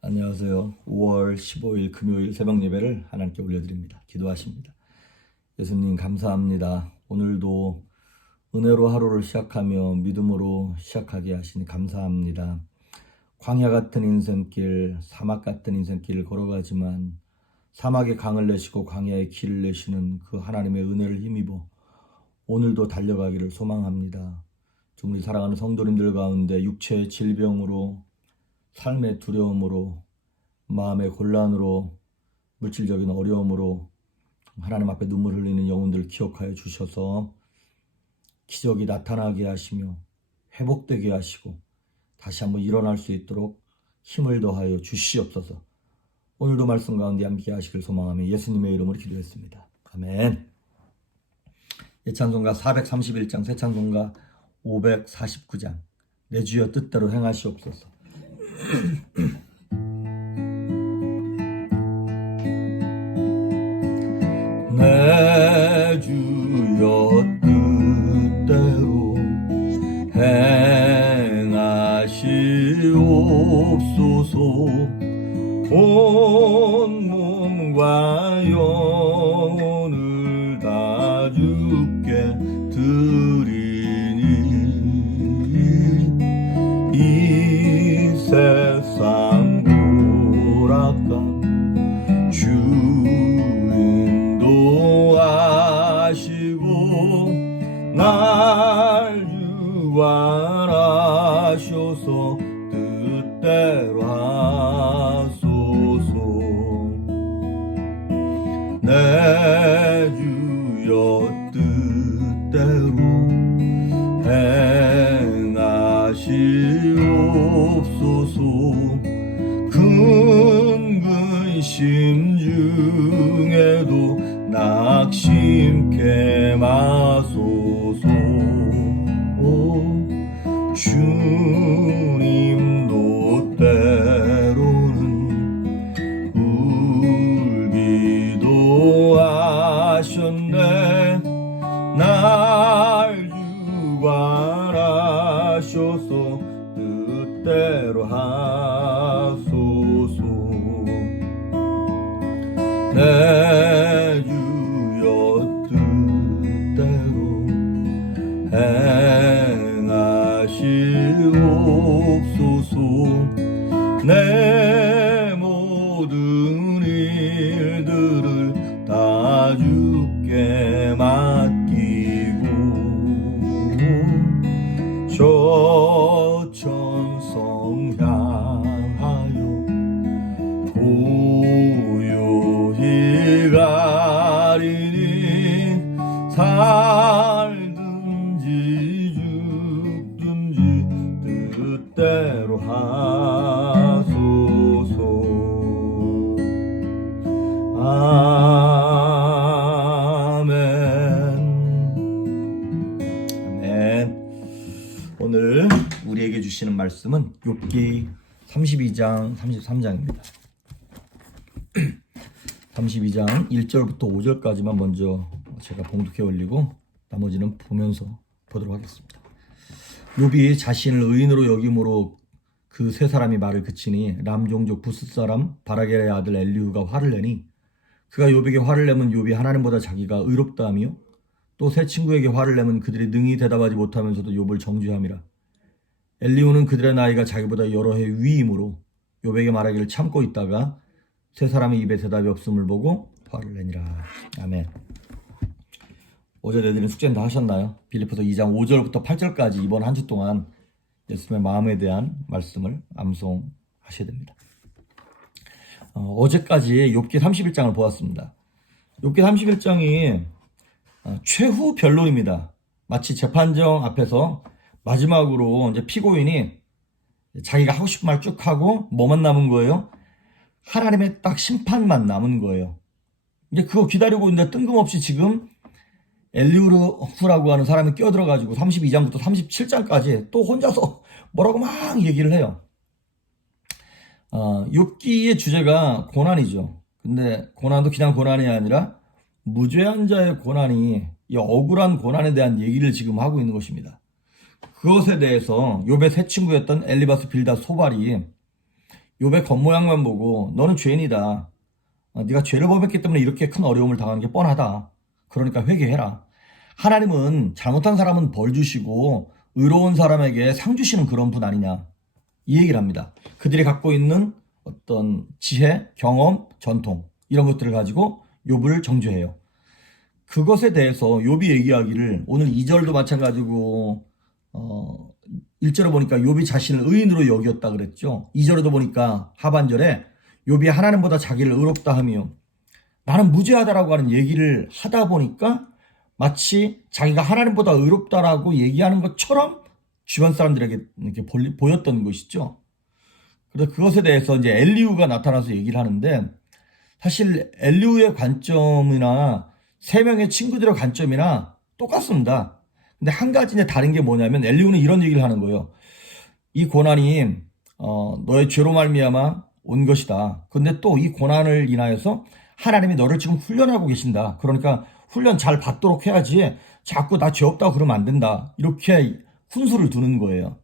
안녕하세요. 5월 15일 금요일 새벽 예배를 하나님께 올려드립니다. 기도하십니다. 예수님 감사합니다. 오늘도 은혜로 하루를 시작하며 믿음으로 시작하게 하시니 감사합니다. 광야 같은 인생길, 사막 같은 인생길을 걸어가지만 사막의 강을 내시고 광야의 길을 내시는 그 하나님의 은혜를 힘입어 오늘도 달려가기를 소망합니다. 우리 사랑하는 성도님들 가운데 육체의 질병으로, 삶의 두려움으로, 마음의 곤란으로, 물질적인 어려움으로 하나님 앞에 눈물 흘리는 영혼들을 기억하여 주셔서 기적이 나타나게 하시며 회복되게 하시고 다시 한번 일어날 수 있도록 힘을 더하여 주시옵소서. 오늘도 말씀 가운데 함께 하시길 소망하며 예수님의 이름으로 기도했습니다. 아멘. 예찬송가 431장, 새찬송가 549장. 내 주여 뜻대로 행하시옵소서. 내 주여 뜻대로 행하시옵소서. 온 몸과 영혼을 다 주께 드리니 이 세상 오락관 주 인도하시고 날 유발하셔서 뜻대로 하소서. 내 주여 뜻대로 행하시옵소서. 큰 근심 중에도 낙심케 마소서. 주님도 때로는 울기도 하셨네. 날 유발하셔서 뜻대로 하소서. 내 주여 뜻대로 행하시옵소서. 내 모든 일들을 다 주께 맡기고 저 천성 향하여 고요히 가리니 살든지 죽든지 뜻대로 하소서. 아멘. 오늘 우리에게 주시는 말씀은 욥기 32장 33장입니다 32장 1절부터 5절까지만 먼저 제가 봉독해 올리고 나머지는 보면서 보도록 하겠습니다. 욥이 자신을 의인으로 여김으로 그 세 사람이 말을 그치니 람 종족 부스 사람 바라겔의 아들 엘리후가 화를 내니 그가 욥에게 화를 내면 욥이 하나님보다 자기가 의롭다 하며 또 세 친구에게 화를 내면 그들이 능히 대답하지 못하면서도 욥을 정죄함이라. 엘리후는 그들의 나이가 자기보다 여러 해 위이므로 욥에게 말하기를 참고 있다가 세 사람의 입에 대답이 없음을 보고 화를 내니라. 아멘. 어제 내드린 숙제는 다 하셨나요? 빌립보서 2장 5절부터 8절까지 이번 한 주 동안 예수님의 마음에 대한 말씀을 암송하셔야 됩니다. 어제까지 욥기 31장을 보았습니다. 욥기 31장이 최후 변론입니다. 마치 재판정 앞에서 마지막으로 이제 피고인이 자기가 하고 싶은 말 쭉 하고 뭐만 남은 거예요? 하나님의 딱 심판만 남은 거예요. 이제 그거 기다리고 있는데 뜬금없이 지금 엘리후라고 하는 사람이 끼어들어가지고 32장부터 37장까지 또 혼자서 뭐라고 막 얘기를 해요. 욥기의 주제가 고난이죠. 근데 고난도 그냥 고난이 아니라 무죄한 자의 고난이 이 억울한 고난에 대한 얘기를 지금 하고 있는 것입니다. 그것에 대해서 욥의 세 친구였던 엘리바스, 빌닷, 소발이 욥의 겉모양만 보고 너는 죄인이다. 네가 죄를 범했기 때문에 이렇게 큰 어려움을 당하는 게 뻔하다. 그러니까 회개해라. 하나님은 잘못한 사람은 벌 주시고 의로운 사람에게 상 주시는 그런 분 아니냐. 이 얘기를 합니다. 그들이 갖고 있는 어떤 지혜, 경험, 전통 이런 것들을 가지고 욥을 정죄해요. 그것에 대해서 욥이 얘기하기를 오늘 2절도 마찬가지고 1절에 보니까 욥이 자신을 의인으로 여겼다 그랬죠. 2절에도 보니까 하반절에 욥이 하나님보다 자기를 의롭다 하며 나는 무죄하다라고 하는 얘기를 하다 보니까 마치 자기가 하나님보다 의롭다라고 얘기하는 것처럼 주변 사람들에게 이렇게 보였던 것이죠. 그래서 그것에 대해서 이제 엘리후가 나타나서 얘기를 하는데 사실 엘리후의 관점이나 세 명의 친구들의 관점이나 똑같습니다. 근데 한 가지 이제 다른 게 뭐냐면 엘리후는 이런 얘기를 하는 거예요. 이 고난이 너의 죄로 말미암아 온 것이다. 근데 또 이 고난을 인하여서 하나님이 너를 지금 훈련하고 계신다. 그러니까 훈련 잘 받도록 해야지 자꾸 나 죄 없다고 그러면 안 된다. 이렇게 훈수를 두는 거예요.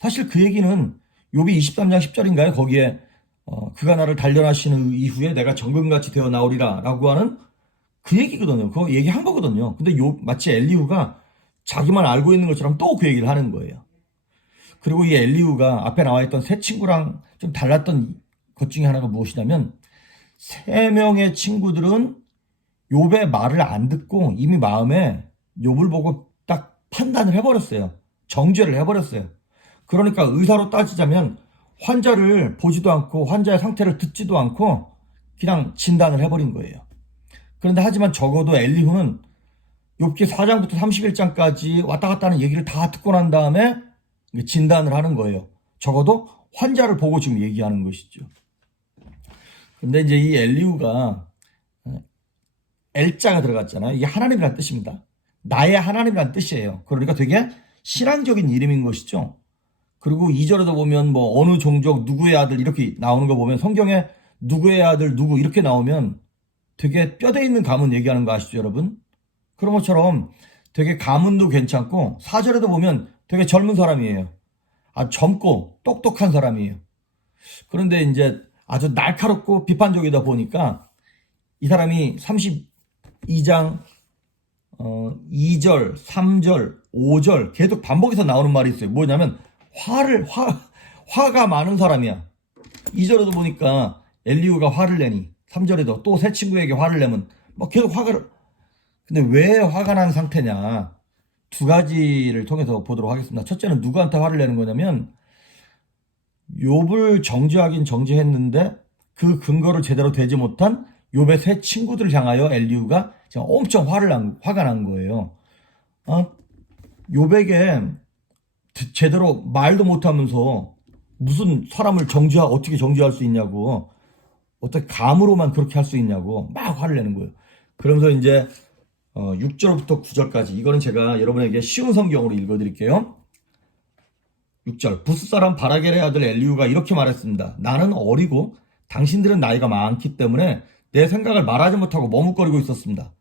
사실 그 얘기는 욥이 23장 10절인가요? 거기에 그가 나를 단련하시는 이후에 내가 정금같이 되어 나오리라 라고 하는 그 얘기거든요. 그거 얘기한 거거든요. 근데 마치 엘리후가 자기만 알고 있는 것처럼 또 그 얘기를 하는 거예요. 그리고 이 엘리후가 앞에 나와 있던 세 친구랑 좀 달랐던 것 중에 하나가 무엇이냐면 세 명의 친구들은 욥의 말을 안 듣고 이미 마음에 욥을 보고 딱 판단을 해버렸어요. 정죄를 해버렸어요. 그러니까 의사로 따지자면 환자를 보지도 않고 환자의 상태를 듣지도 않고 그냥 진단을 해버린 거예요. 그런데 하지만 적어도 엘리후는 욥기 4장부터 31장까지 왔다 갔다 하는 얘기를 다 듣고 난 다음에 진단을 하는 거예요. 적어도 환자를 보고 지금 얘기하는 것이죠. 근데 이제 이 엘리후가 엘자가 들어갔잖아요. 이게 하나님이라는 뜻입니다. 나의 하나님이라는 뜻이에요. 그러니까 되게 신앙적인 이름인 것이죠. 그리고 2절에도 보면 뭐 어느 종족 누구의 아들 이렇게 나오는 거 보면 성경에 누구의 아들 누구 이렇게 나오면 되게 뼈대 있는 가문 얘기하는 거 아시죠 여러분? 그런 것처럼 되게 가문도 괜찮고 4절에도 보면 되게 젊은 사람이에요. 젊고 똑똑한 사람이에요. 그런데 이제 아주 날카롭고 비판적이다 보니까 이 사람이 32장 2절, 3절, 5절 계속 반복해서 나오는 말이 있어요. 뭐냐면 화가 많은 사람이야. 2절에도 보니까 엘리후가 화를 내니 3절에도 또 새 친구에게 화를 내면 뭐 계속 근데 왜 화가 난 상태냐 두 가지를 통해서 보도록 하겠습니다. 첫째는 누구한테 화를 내는 거냐면 욥을 정죄하긴 정죄했는데 그 근거를 제대로 대지 못한 욥의 세 친구들을 향하여 엘리후가 엄청 화가 난 거예요. 욥에게 제대로 말도 못하면서 무슨 사람을 어떻게 정죄할 수 있냐고 어떻게 감으로만 그렇게 할 수 있냐고 막 화를 내는 거예요. 그러면서 이제 6절부터 9절까지 이거는 제가 여러분에게 쉬운 성경으로 읽어드릴게요. 6절 부스 사람 바라겔의 아들 엘리후가 이렇게 말했습니다. 나는 어리고 당신들은 나이가 많기 때문에 내 생각을 말하지 못하고 머뭇거리고 있었습니다.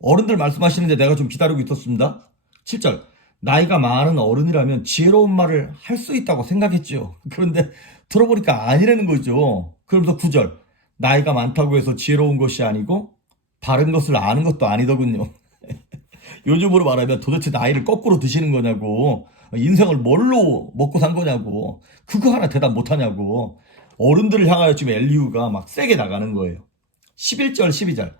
어른들 말씀하시는데 내가 좀 기다리고 있었습니다. 7절 나이가 많은 어른이라면 지혜로운 말을 할 수 있다고 생각했죠. 그런데 들어보니까 아니라는 거죠. 그러면서 9절 나이가 많다고 해서 지혜로운 것이 아니고 바른 것을 아는 것도 아니더군요. 요즘으로 말하면 도대체 나이를 거꾸로 드시는 거냐고 인생을 뭘로 먹고 산 거냐고 그거 하나 대답 못하냐고 어른들을 향하여 지금 엘리후가 막 세게 나가는 거예요. 11절 12절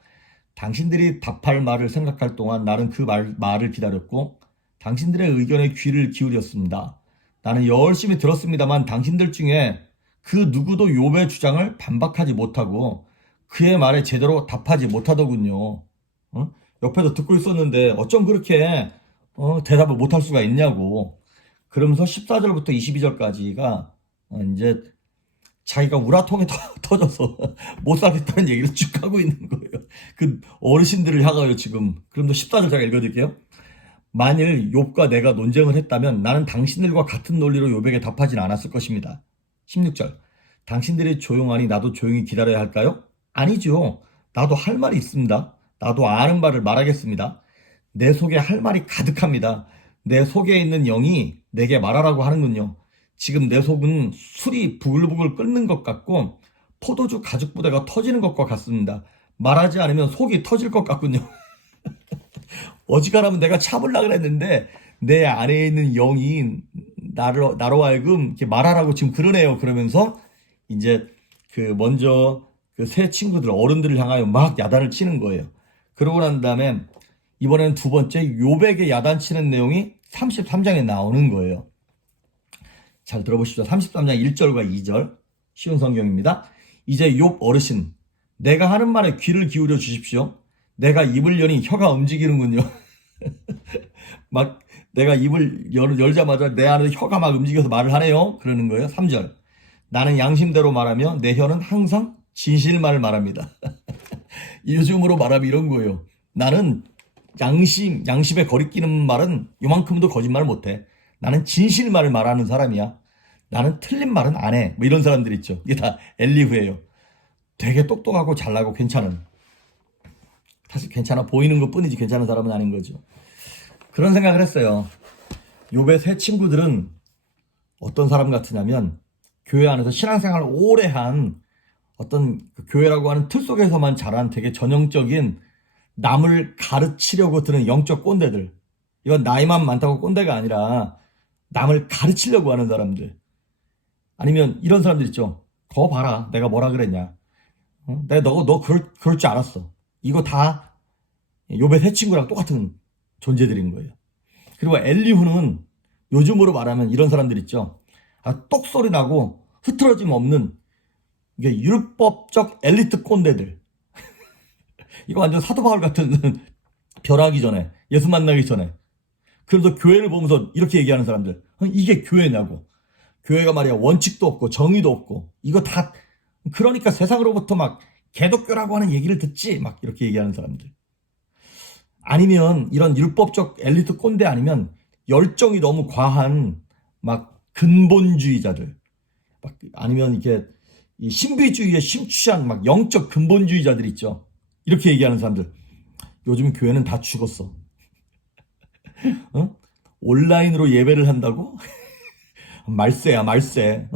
당신들이 답할 말을 생각할 동안 나는 그 말을 기다렸고 당신들의 의견에 귀를 기울였습니다. 나는 열심히 들었습니다만 당신들 중에 그 누구도 욥의 주장을 반박하지 못하고 그의 말에 제대로 답하지 못하더군요. 옆에서 듣고 있었는데 어쩜 그렇게 대답을 못할 수가 있냐고. 그러면서 14절부터 22절까지가 이제 자기가 우라통에 터져서 못 살겠다는 얘기를 쭉 하고 있는 거예요. 그 어르신들을 향하여 지금. 그럼 14절 제가 읽어드릴게요. 만일 욥과 내가 논쟁을 했다면 나는 당신들과 같은 논리로 욥에게 답하진 않았을 것입니다. 16절 당신들이 조용하니 나도 조용히 기다려야 할까요? 아니죠. 나도 할 말이 있습니다. 나도 아는 바를 말하겠습니다. 내 속에 할 말이 가득합니다. 내 속에 있는 영이 내게 말하라고 하는군요. 지금 내 속은 술이 부글부글 끓는 것 같고 포도주 가죽 부대가 터지는 것과 같습니다. 말하지 않으면 속이 터질 것 같군요. 어지간하면 내가 참으려고 그랬는데 내 안에 있는 영이 나로 하여금 이렇게 말하라고 지금 그러네요. 그러면서 이제 먼저 그 새 친구들 어른들을 향하여 막 야단을 치는 거예요. 그러고 난 다음에 이번에는 두 번째 욥에게 야단치는 내용이 33장에 나오는 거예요. 잘 들어보십시오. 33장 1절과 2절 쉬운 성경입니다. 이제 욥 어르신, 내가 하는 말에 귀를 기울여 주십시오. 내가 입을 여니 혀가 움직이는군요. 막 내가 입을 열자마자 내 안에 혀가 막 움직여서 말을 하네요. 그러는 거예요. 3절, 나는 양심대로 말하며 내 혀는 항상 진실만을 말합니다. 요즘으로 말하면 이런 거예요. 나는 양심에 거리끼는 말은 요만큼도 거짓말을 못해. 나는 진실만을 말하는 사람이야. 나는 틀린 말은 안 해. 뭐 이런 사람들 있죠. 이게 다 엘리후예요. 되게 똑똑하고 잘나고 괜찮은, 사실 괜찮아 보이는 것 뿐이지 괜찮은 사람은 아닌 거죠. 그런 생각을 했어요. 욥의 새 친구들은 어떤 사람 같으냐면 교회 안에서 신앙생활을 오래 한 어떤 그 교회라고 하는 틀 속에서만 자란 되게 전형적인 남을 가르치려고 드는 영적 꼰대들. 이건 나이만 많다고 꼰대가 아니라 남을 가르치려고 하는 사람들. 아니면 이런 사람들 있죠. 거 봐라. 내가 뭐라 그랬냐. 내가 너 그럴 줄 알았어. 이거 다 욥의 새 친구랑 똑같은 존재들인 거예요. 그리고 엘리후는 요즘으로 말하면 이런 사람들 있죠. 똑소리 나고 흐트러짐 없는 이게 율법적 엘리트 꼰대들. 이거 완전 사도 바울 같은 벼락이 전에, 예수 만나기 전에. 그래서 교회를 보면서 이렇게 얘기하는 사람들. 이게 교회냐고. 교회가 말이야 원칙도 없고 정의도 없고 이거 다 그러니까 세상으로부터 막 개독교라고 하는 얘기를 듣지 막 이렇게 얘기하는 사람들. 아니면 이런 율법적 엘리트 꼰대 아니면 열정이 너무 과한 막 근본주의자들. 막 아니면 이게 이 신비주의에 심취한 막 영적 근본주의자들 있죠. 이렇게 얘기하는 사람들. 요즘 교회는 다 죽었어. 어? 온라인으로 예배를 한다고? 말세야 말세.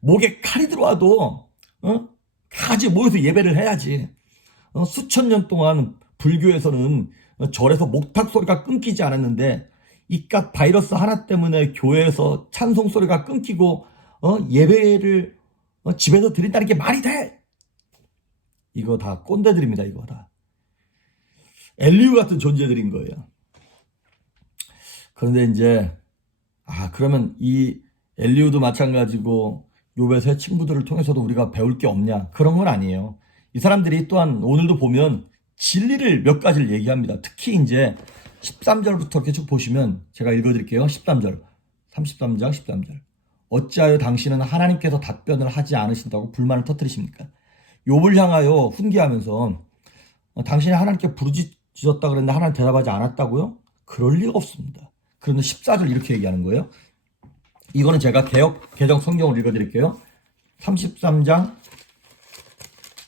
목에 칼이 들어와도 다 같이 모여서 예배를 해야지. 수천 년 동안 불교에서는 절에서 목탁 소리가 끊기지 않았는데 이깟 바이러스 하나 때문에 교회에서 찬송 소리가 끊기고 예배를 집에서 드린다는 게 말이 돼? 이거 다 꼰대들입니다. 이거 다 엘리후 같은 존재들인 거예요. 그런데 이제 그러면 이 엘리후도 마찬가지고 욥의 새 친구들을 통해서도 우리가 배울 게 없냐? 그런 건 아니에요. 이 사람들이 또한 오늘도 보면 진리를 몇 가지를 얘기합니다. 특히 이제 13절부터 이렇게 쭉 보시면 제가 읽어드릴게요. 13절, 33장 13절. 어찌하여 당신은 하나님께서 답변을 하지 않으신다고 불만을 터뜨리십니까? 욥을 향하여 훈계하면서 당신이 하나님께 부르짖었다 그랬는데 하나님 대답하지 않았다고요? 그럴 리가 없습니다. 그런데 14절 이렇게 얘기하는 거예요. 이거는 제가 개정 성경을 읽어드릴게요. 33장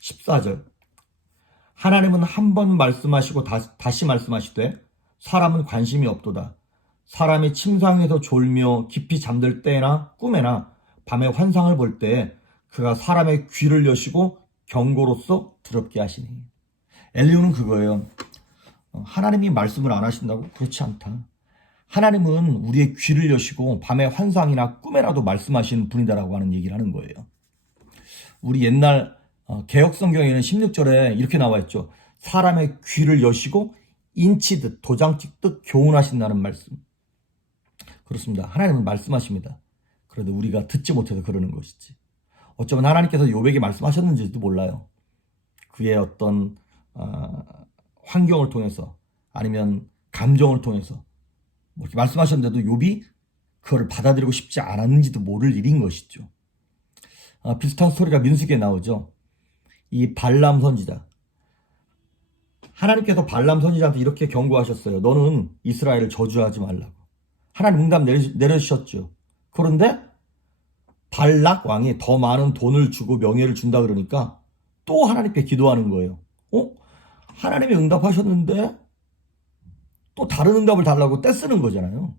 14절. 하나님은 한 번 말씀하시고 다시 말씀하시되 사람은 관심이 없도다. 사람이 침상에서 졸며 깊이 잠들 때나 꿈에나 밤에 환상을 볼 때 그가 사람의 귀를 여시고 경고로서 두렵게 하시니. 엘리후는 그거예요. 하나님이 말씀을 안 하신다고? 그렇지 않다. 하나님은 우리의 귀를 여시고 밤에 환상이나 꿈에라도 말씀하시는 분이다라고 하는 얘기를 하는 거예요. 우리 옛날 개혁성경에는 16절에 이렇게 나와 있죠. 사람의 귀를 여시고 인치듯 도장 찍듯 교훈하신다는 말씀. 그렇습니다. 하나님은 말씀하십니다. 그래도 우리가 듣지 못해서 그러는 것이지. 어쩌면 하나님께서 욥에게 말씀하셨는지도 몰라요. 그의 어떤 환경을 통해서 아니면 감정을 통해서 뭐 이렇게 말씀하셨는데도 욥이 그걸 받아들이고 싶지 않았는지도 모를 일인 것이죠. 비슷한 스토리가 민수기에 나오죠. 이 발람 선지자. 하나님께서 발람 선지자한테 이렇게 경고하셨어요. 너는 이스라엘을 저주하지 말라고. 하나님 응답 내려주셨죠. 그런데 발락 왕이 더 많은 돈을 주고 명예를 준다 그러니까 또 하나님께 기도하는 거예요. 하나님이 응답하셨는데 또 다른 응답을 달라고 떼쓰는 거잖아요.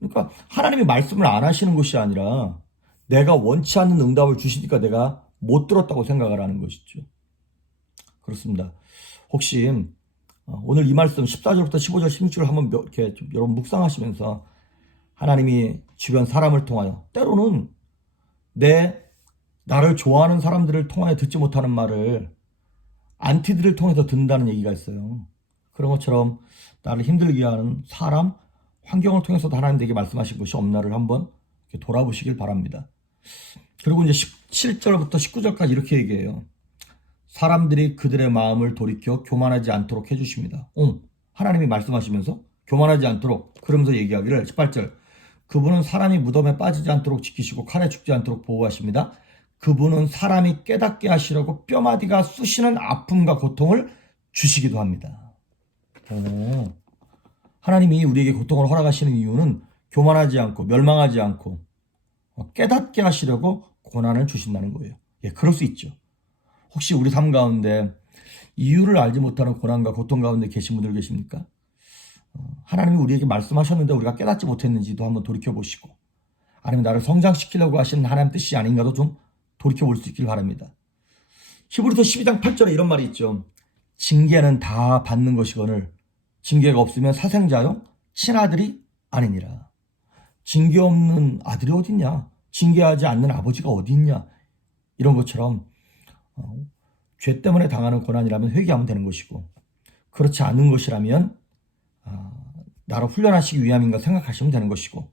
그러니까 하나님이 말씀을 안 하시는 것이 아니라 내가 원치 않는 응답을 주시니까 내가 못 들었다고 생각을 하는 것이죠. 그렇습니다. 혹시 오늘 이 말씀 14절부터 15절 16절을 한번 이렇게 좀 여러분 묵상하시면서 하나님이 주변 사람을 통하여 때로는 나를 좋아하는 사람들을 통하여 듣지 못하는 말을 안티들을 통해서 듣는다는 얘기가 있어요. 그런 것처럼 나를 힘들게 하는 사람, 환경을 통해서도 하나님 내게 말씀하신 것이 없나를 한번 돌아보시길 바랍니다. 그리고 이제 17절부터 19절까지 이렇게 얘기해요. 사람들이 그들의 마음을 돌이켜 교만하지 않도록 해주십니다. 하나님이 말씀하시면서 교만하지 않도록 그러면서 얘기하기를 18절 그분은 사람이 무덤에 빠지지 않도록 지키시고 칼에 죽지 않도록 보호하십니다. 그분은 사람이 깨닫게 하시려고 뼈마디가 쑤시는 아픔과 고통을 주시기도 합니다. 하나님이 우리에게 고통을 허락하시는 이유는 교만하지 않고 멸망하지 않고 깨닫게 하시려고 고난을 주신다는 거예요. 예, 그럴 수 있죠. 혹시 우리 삶 가운데 이유를 알지 못하는 고난과 고통 가운데 계신 분들 계십니까? 하나님이 우리에게 말씀하셨는데 우리가 깨닫지 못했는지도 한번 돌이켜보시고 아니면 나를 성장시키려고 하시는 하나님 뜻이 아닌가도 좀 돌이켜볼 수 있길 바랍니다. 히브리서 12장 8절에 이런 말이 있죠. 징계는 다 받는 것이거늘 징계가 없으면 사생자요 친아들이 아니니라. 징계 없는 아들이 어딨냐? 징계하지 않는 아버지가 어디 있냐? 이런 것처럼 죄 때문에 당하는 고난이라면 회개하면 되는 것이고 그렇지 않은 것이라면 나를 훈련하시기 위함인가 생각하시면 되는 것이고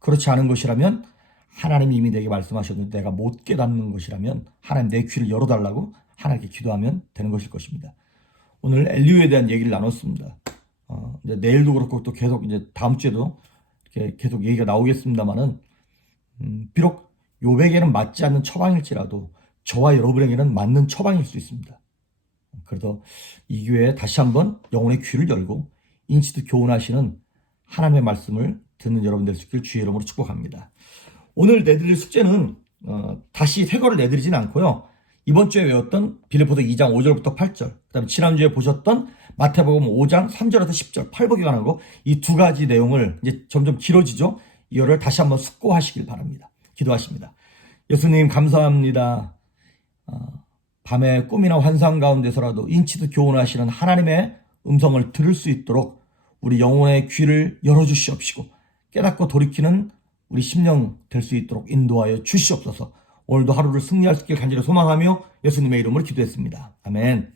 그렇지 않은 것이라면 하나님이 이미 내게 말씀하셨는데 내가 못 깨닫는 것이라면 하나님 내 귀를 열어달라고 하나님께 기도하면 되는 것일 것입니다. 오늘 엘리후에 대한 얘기를 나눴습니다. 이제 내일도 그렇고 또 계속 이제 다음 주에도 이렇게 계속 얘기가 나오겠습니다만은 비록 욥에게는 맞지 않는 처방일지라도 저와 여러분에게는 맞는 처방일 수 있습니다. 그래서 이 기회에 다시 한번 영혼의 귀를 열고 인치도 교훈하시는 하나님의 말씀을 듣는 여러분 될 수 있길 주의 이름으로 축복합니다. 오늘 내드릴 숙제는 다시 새 거를 내드리진 않고요. 이번 주에 외웠던 빌립보서 2장 5절부터 8절 그 다음에 지난주에 보셨던 마태복음 5장 3절에서 10절 팔복에 관한 거 이 두 가지 내용을 이제 점점 길어지죠. 이거를 다시 한번 숙고하시길 바랍니다. 기도하십니다. 예수님 감사합니다. 밤에 꿈이나 환상 가운데서라도 인치도 교훈하시는 하나님의 음성을 들을 수 있도록 우리 영혼의 귀를 열어주시옵시고 깨닫고 돌이키는 우리 심령 될 수 있도록 인도하여 주시옵소서. 오늘도 하루를 승리할 수 있길 간절히 소망하며 예수님의 이름으로 기도했습니다. 아멘.